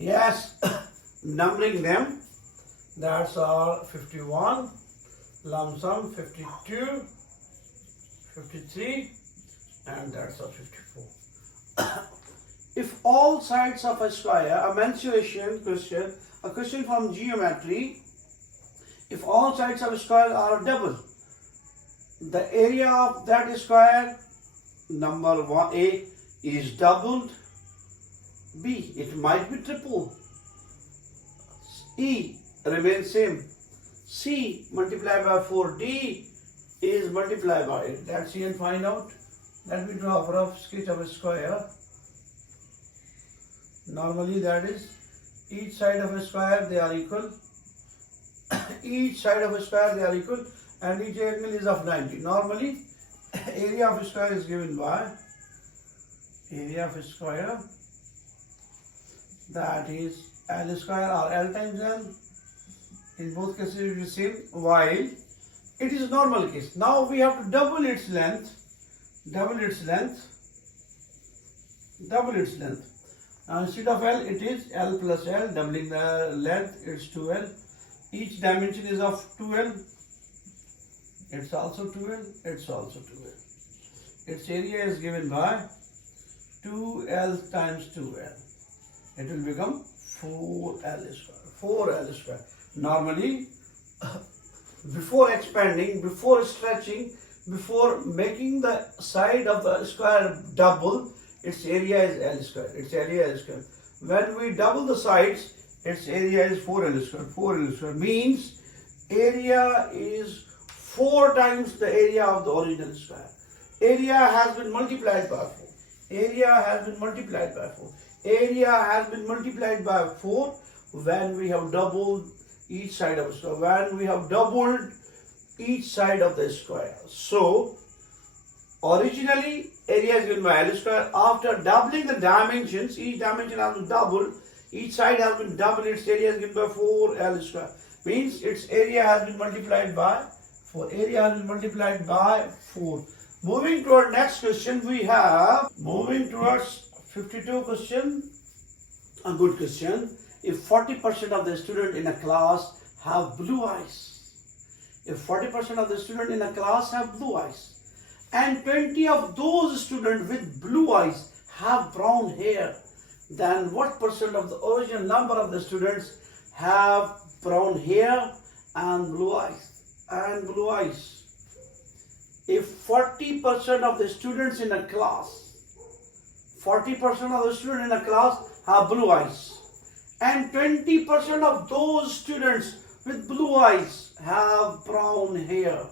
Yes, numbering them, that's all 51, lump sum 52, 53, and that's all 54. If all sides of a square, a mensuration question, a question from geometry, if all sides of a square are double, the area of that square, number 1 A, is doubled. B, it might be triple. E remains same. C multiplied by 4. D is multiplied by it. Let's see and find out. Let me draw a rough sketch of a square. Normally that is, each side of a square they are equal. Each side of a square they are equal and each angle is of 90. Normally area of a square is given by area of a square, that is L square or L times L. In both cases it is same, while it is normal case. Now we have to double its length. Now instead of L it is L plus L, doubling the length, it's 2L. Each dimension is of 2L. It's also 2L, it's also 2L. Its area is given by 2L times 2L. It will become 4L square. Normally, before expanding, before stretching, before making the side of the square double, its area is L square. When we double the sides, its area is 4L square. 4L square means area is 4 times the area of the original square. Area has been multiplied by 4. Area has been multiplied by 4 when we have doubled each side of the square. So, originally area is given by L square. After doubling the dimensions, each dimension has been doubled, each side has been doubled, its area is given by 4L square. Means its area has been multiplied by 4. Moving to our next question, moving towards 52 question, a good question. If 40% of the student in a class have blue eyes, and 20 of those students with blue eyes have brown hair, then what percent of the original number of the students have brown hair and blue eyes? If 40% of the students in a class, have blue eyes, and 20% of those students with blue eyes have brown hair,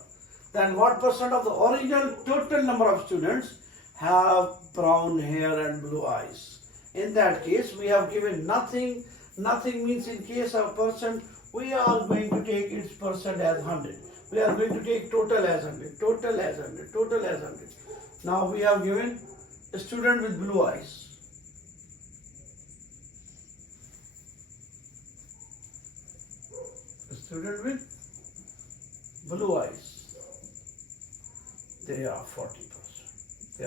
then what percent of the original total number of students have brown hair and blue eyes? In that case, we have given nothing. Nothing means in case of percent, we are going to take its percent as 100. We are going to take total as 100. Now we have given a student with blue eyes. They are 40%.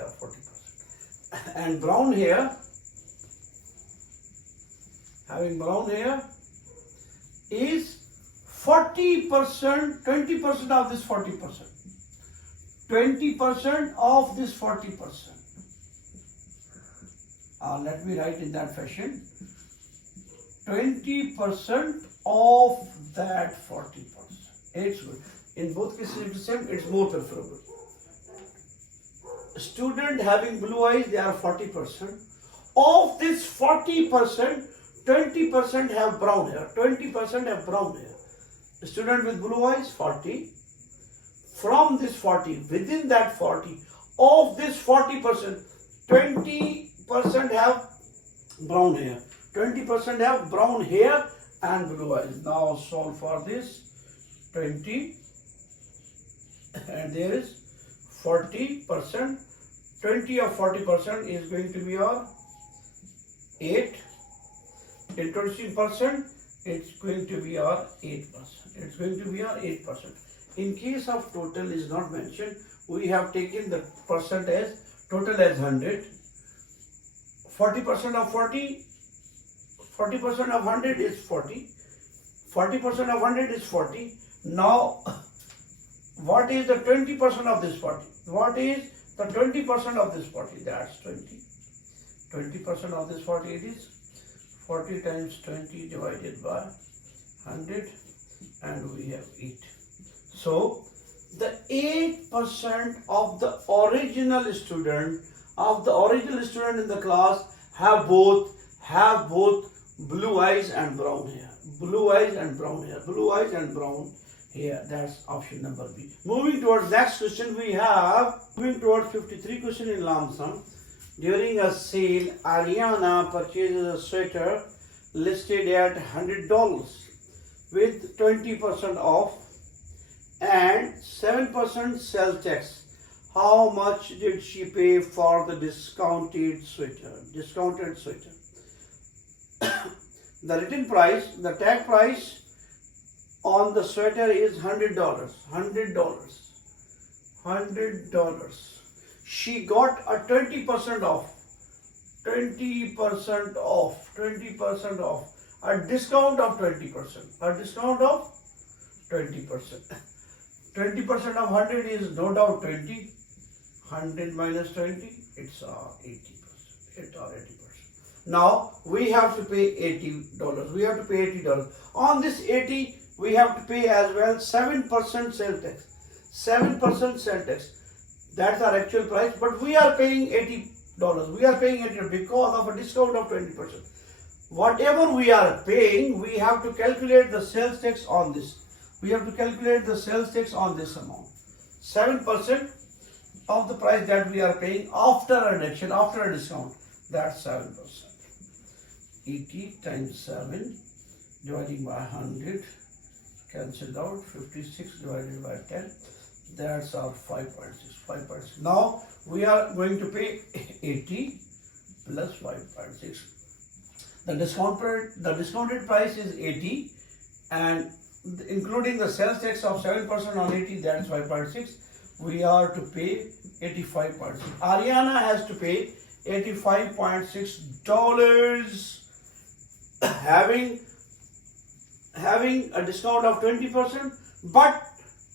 And brown hair, having brown hair is 40%, 20% of this 40%. 20% of this 40%. Let me write in that fashion. 20% of that 40%. It's good. In both cases it's the same, it's more preferable. Student having blue eyes, they are 40%. Of this 40%, 20% have brown hair. Student with blue eyes, 40. From this 40, within that 40, of this 40%, 20% have brown hair. 20% have brown hair and blue eyes. Now solve for this. 20 and there is 40%. 20 of 40% is going to be our 8. Introducing percent, it's going to be our 8%. In case of total is not mentioned, we have taken the percent as total as 100. 40% of 40 40% of 100 is 40. 40% of 100 is 40. Now, what is the 20% of this 40? What is the 20% of this 40? That's 20. 20% of this 40 it is 40 times 20 divided by 100, and we have 8. So, the 8% of the original student in the class have both blue eyes and brown hair. Blue eyes and brown hair. Blue eyes and brown hair. That's option number B. Moving towards next question, we have moving towards 53 question in lump sum. During a sale, Ariana purchases a sweater listed at $100 with 20% off and 7% sales tax. How much did she pay for the discounted sweater? The written price, the tag price on the sweater is $100. $100. She got a 20% off. 20% off. A discount of 20%. 20% of 100 is no doubt 20. 100 minus 20, it's 80%. Now we have to pay $80. On this 80, we have to pay as well 7% sales tax. 7% sales tax. That's our actual price, but we are paying $80. We are paying $80 because of a discount of 20%. Whatever we are paying, we have to calculate the sales tax on this. We have to calculate the sales tax on this amount. 7% of the price that we are paying after a reduction, after a discount. That's 7%. 80 times 7 dividing by 100 cancelled out. 56 divided by 10. That's our 5.6. Now we are going to pay 80 plus 5.6. The discounted price is 80, and including the sales tax of 7% on 80, that's 5.6. We are to pay 85.6. Ariana has to pay $85.6, having a discount of 20%, but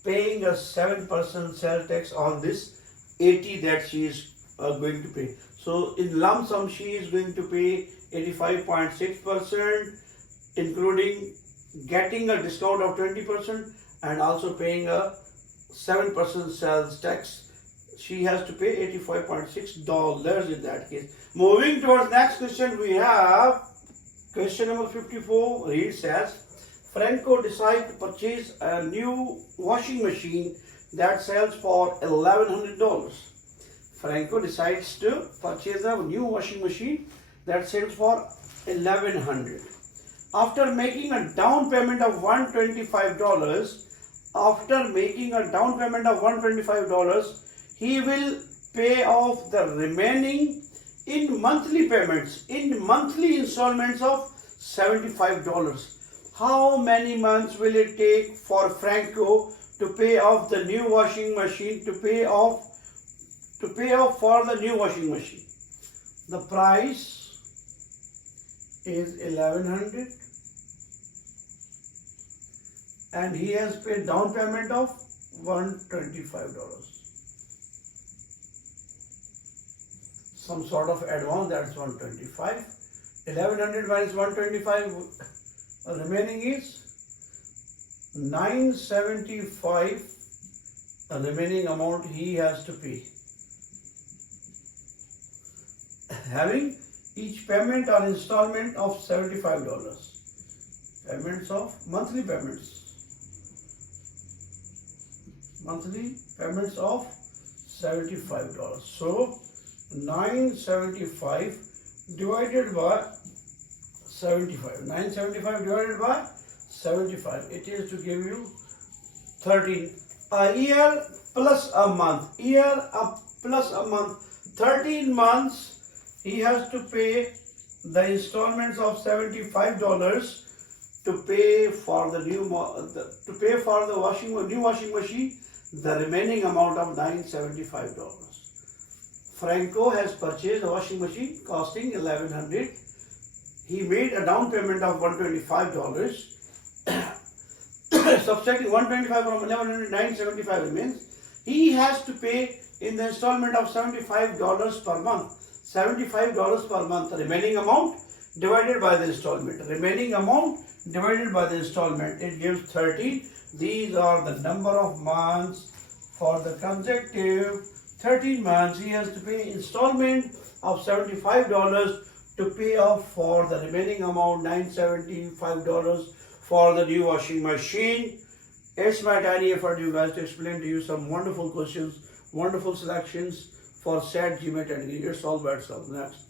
paying a 7% sales tax on this 80 that she is going to pay. So in lump sum, she is going to pay 85.6%, including getting a discount of 20% and also paying a 7% sales tax. She has to pay $85.6 in that case. Moving towards next question, we have question number 54 reads as, Franco decides to purchase a new washing machine that sells for $1,100. Franco decides to purchase a new washing machine that sells for $1,100. After making a down payment of $125, he will pay off the remaining in monthly installments of $75. How many months will it take for Franco to pay off the new washing machine, to pay off for the new washing machine? The price is $1,100 and he has paid down payment of $125. Some sort of advance, that's $125. 1100 minus 125, remaining is 975. The remaining amount he has to pay. Having each payment or installment of $75. Payments of monthly payments of $75. So 975 divided by 75. 975 divided by 75. It is to give you 13. A year plus a month. 13 months he has to pay the installments of $75 to pay for the new washing machine. The remaining amount of $975. Franco has purchased a washing machine costing $1,100. he made a down payment of $125. Subtracting 125 from 11,975 remains. He has to pay in the installment of $75 per month. $75 per month. The remaining amount divided by the installment. Remaining amount divided by the installment. It gives 13. These are the number of months for the consecutive 13 months. He has to pay installment of $75 to pay off for the remaining amount $975 for the new washing machine. It's my tiny effort, you guys, to explain to you some wonderful questions, wonderful selections for SAT, GMAT, and it's all by itself. Next.